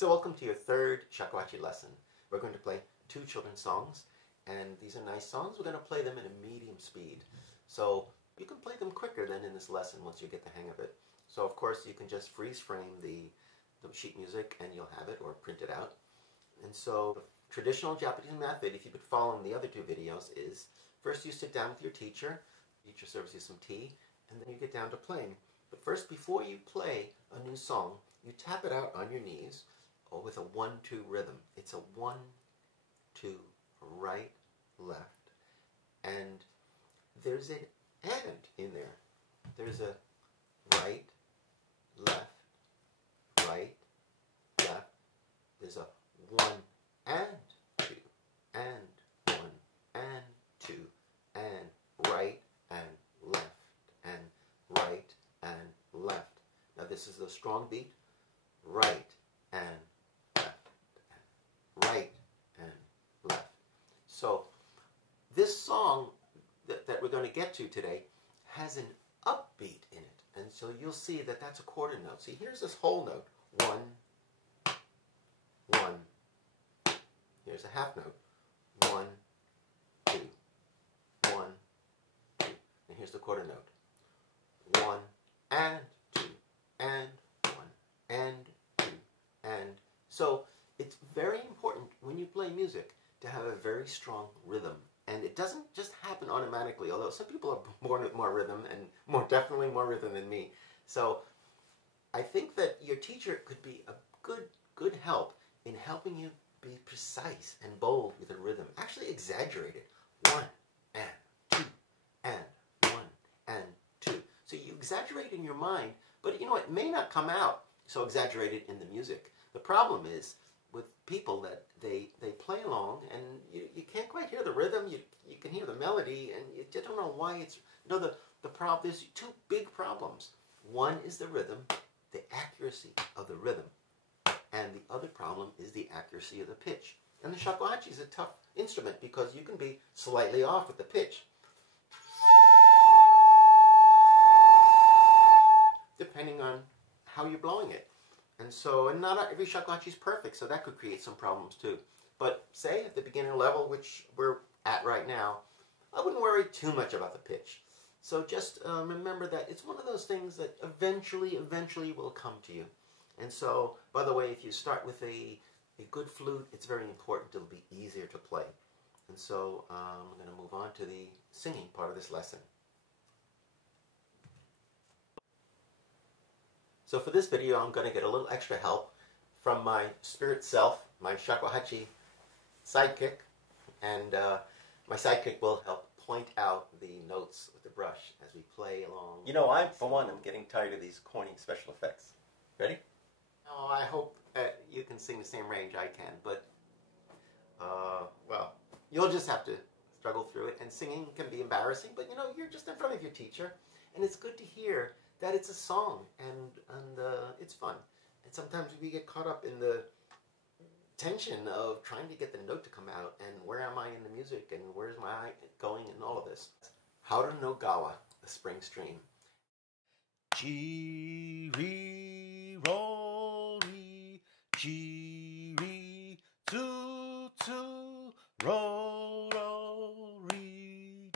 So welcome to your third Shakuhachi lesson. We're going to play two children's songs, and these are nice songs. We're going to play them at a medium speed. So you can play them quicker than in this lesson once you get the hang of it. So of course you can just freeze frame the sheet music and you'll have it, or print it out. And so the traditional Japanese method, if you've been following the other two videos, is first you sit down with your teacher. The teacher serves you some tea, and then you get down to playing. But first, before you play a new song, you tap it out on your knees with a 1-2 rhythm. It's a 1-2, right, left, and there's an and in there. There's a right, left, right, left. There's a 1 and 2, and 1 and 2, and right and left, and right and left. Now this is a strong beat. Right and left, and right and left. So this song that we're going to get to today has an upbeat in it. And so you'll see that that's a quarter note. See, here's this whole note. 1, 1. Here's a half note. 1, 2, 1, 2. And here's the quarter note. 1 and 2 and 1 and 2 and. So it's very important when you play music to have a very strong rhythm. And it doesn't just happen automatically, although some people are born with more rhythm, and definitely more rhythm than me. So I think that your teacher could be a good help in helping you be precise and bold with a rhythm. Actually exaggerate it. 1 and 2 and 1 and 2. So you exaggerate in your mind, but you know, it may not come out so exaggerated in the music. The problem is with people that they play along and you can't quite hear the rhythm. You can hear the melody and you just don't know why it's. No, the problem, there's two big problems. One is the rhythm, the accuracy of the rhythm, and the other problem is the accuracy of the pitch. And the shakuhachi is a tough instrument because you can be slightly off with the pitch, depending on how you're blowing it. And so, and not every shakuhachi is perfect, so that could create some problems too. But say at the beginner level, which we're at right now, I wouldn't worry too much about the pitch. So just remember that it's one of those things that eventually will come to you. And so, by the way, if you start with a good flute, it's very important. It'll be easier to play. And so I'm going to move on to the singing part of this lesson. So for this video, I'm going to get a little extra help from my spirit self, my shakuhachi sidekick, and my sidekick will help point out the notes with the brush as we play along. You know, I, for one, am getting tired of these corny special effects. Ready? Oh, I hope you can sing the same range I can, but, well, you'll just have to struggle through it, and singing can be embarrassing, but, you know, you're just in front of your teacher, and it's good to hear that it's a song, and it's fun. And sometimes we get caught up in the tension of trying to get the note to come out, and where am I in the music, and where's my eye going, and all of this. Haru no Gawa, the spring stream. Ji-ri, ro-ri, ji-ri, tu-tu, ro-ro-ri,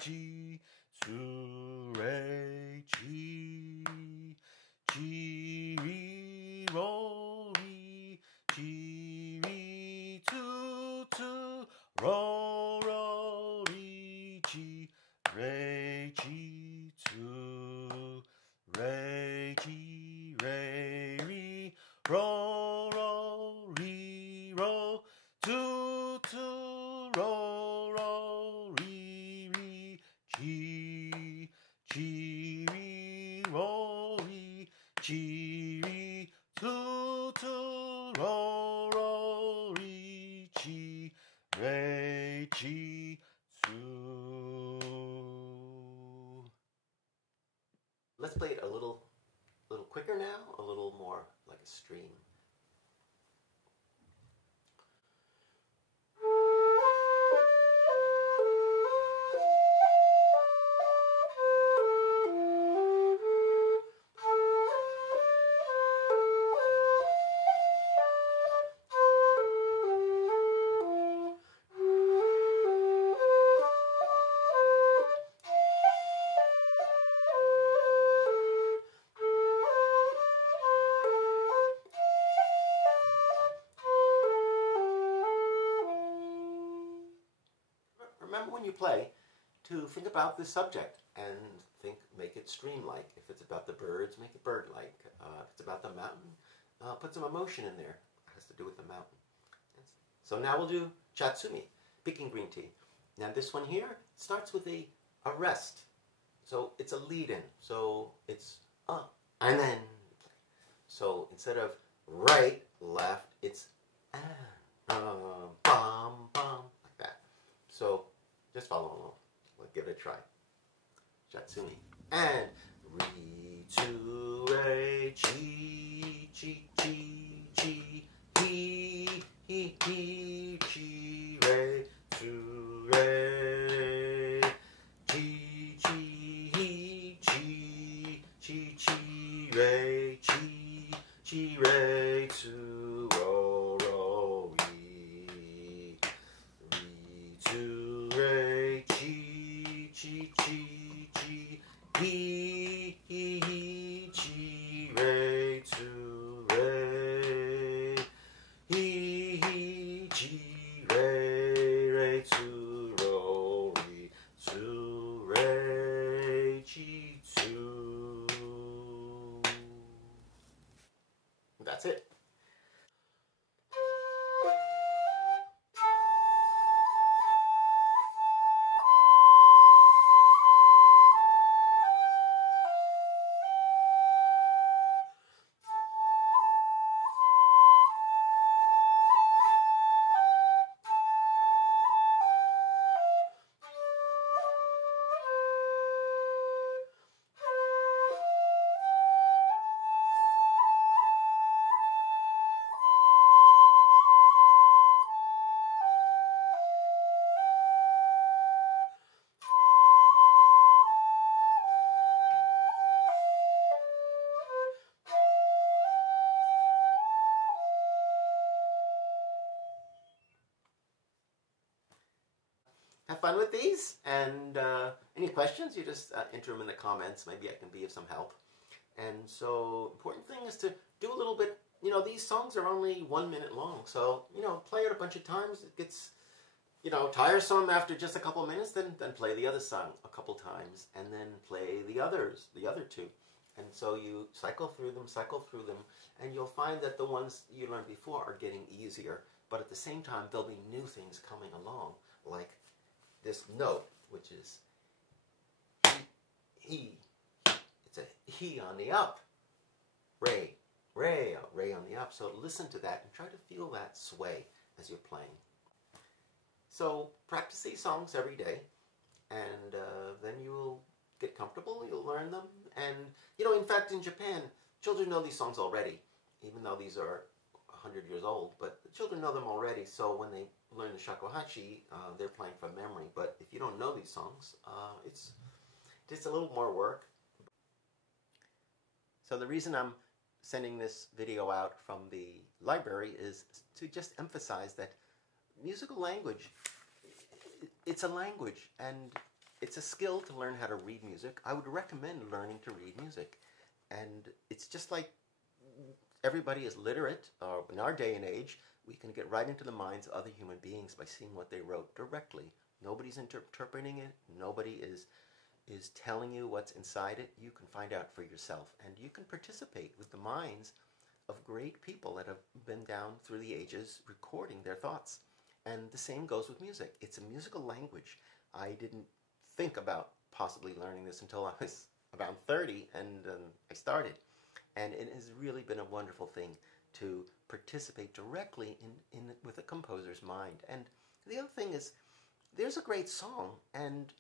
ji, su-re, ji, ji-ri, ro-ri, ji-ri, tu-tu, ro-ro-ri, ji, re, ji, tu, re, ji, re, ri, ro-ro-ri, ro, tu-tu, ro-ro-ri, ri, ji, ji-ri, ro-ri, ji-ri, tu-tu, ro-ro-ri, ji, re, ji, tu. Let's play it a little quicker now, a little more like a stream. play to think about this subject and make it stream-like. If it's about the birds, make it bird-like. If it's about the mountain, put some emotion in there. It has to do with the mountain. So now we'll do Chatsumi, picking green tea. Now this one here starts with a rest. So it's a lead-in. So it's and then play. So instead of right, left, it's bum, bum, like that. So just follow along. Let's give it a try. Chatsumi. And re, tu, re, chi, chi, chi, chi, he, chi, re, tu, re, chi, chi, he, chi, re, chi, re, tu, ro, ye, re, tu, re, chi, he, chi, re, tu, re, he, chi, re, tu, ro, re, tu, re, chi, tu. That's it. Have fun with these, and any questions, you just enter them in the comments. Maybe I can be of some help. And so, important thing is to do a little bit. You know, these songs are only 1 minute long, so play it a bunch of times. It gets tiresome after just a couple of minutes. Then play the other song a couple times, and then play the other two. And so you cycle through them, and you'll find that the ones you learned before are getting easier. But at the same time, there'll be new things coming along, like this note, which is he. It's a he on the up. Re, on the up. So listen to that and try to feel that sway as you're playing. So practice these songs every day, and then you'll get comfortable, you'll learn them. And, in fact, in Japan, children know these songs already, even though these are 100 years old. But the children know them already, so when they learn the shakuhachi, they're playing from memory. But if you don't know these songs, it's just a little more work. So the reason I'm sending this video out from the library is to just emphasize that musical language, it's a language, and it's a skill to learn how to read music. I would recommend learning to read music. And it's just like everybody is literate, in our day and age, we can get right into the minds of other human beings by seeing what they wrote directly. Nobody's interpreting it. Nobody is telling you what's inside it. You can find out for yourself. And you can participate with the minds of great people that have been down through the ages recording their thoughts. And the same goes with music. It's a musical language. I didn't think about possibly learning this until I was about 30, and I started. And it has really been a wonderful thing to participate directly in with a composer's mind. And the other thing is, there's a great song, and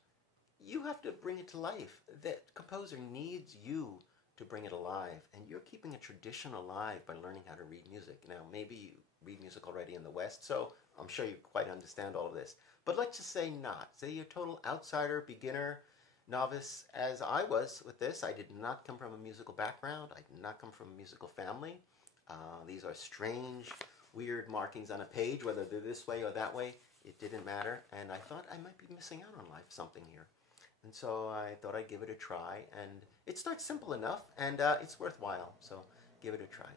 you have to bring it to life. The composer needs you to bring it alive, and you're keeping a tradition alive by learning how to read music. Now, maybe you read music already in the West, so I'm sure you quite understand all of this. But let's just say not. Say you're a total outsider, beginner, novice, as I was with this. I did not come from a musical background. I did not come from a musical family. These are strange, weird markings on a page, whether they're this way or that way. It didn't matter, and I thought I might be missing out on life, something here. And so I thought I'd give it a try, and it starts simple enough, and it's worthwhile, so give it a try.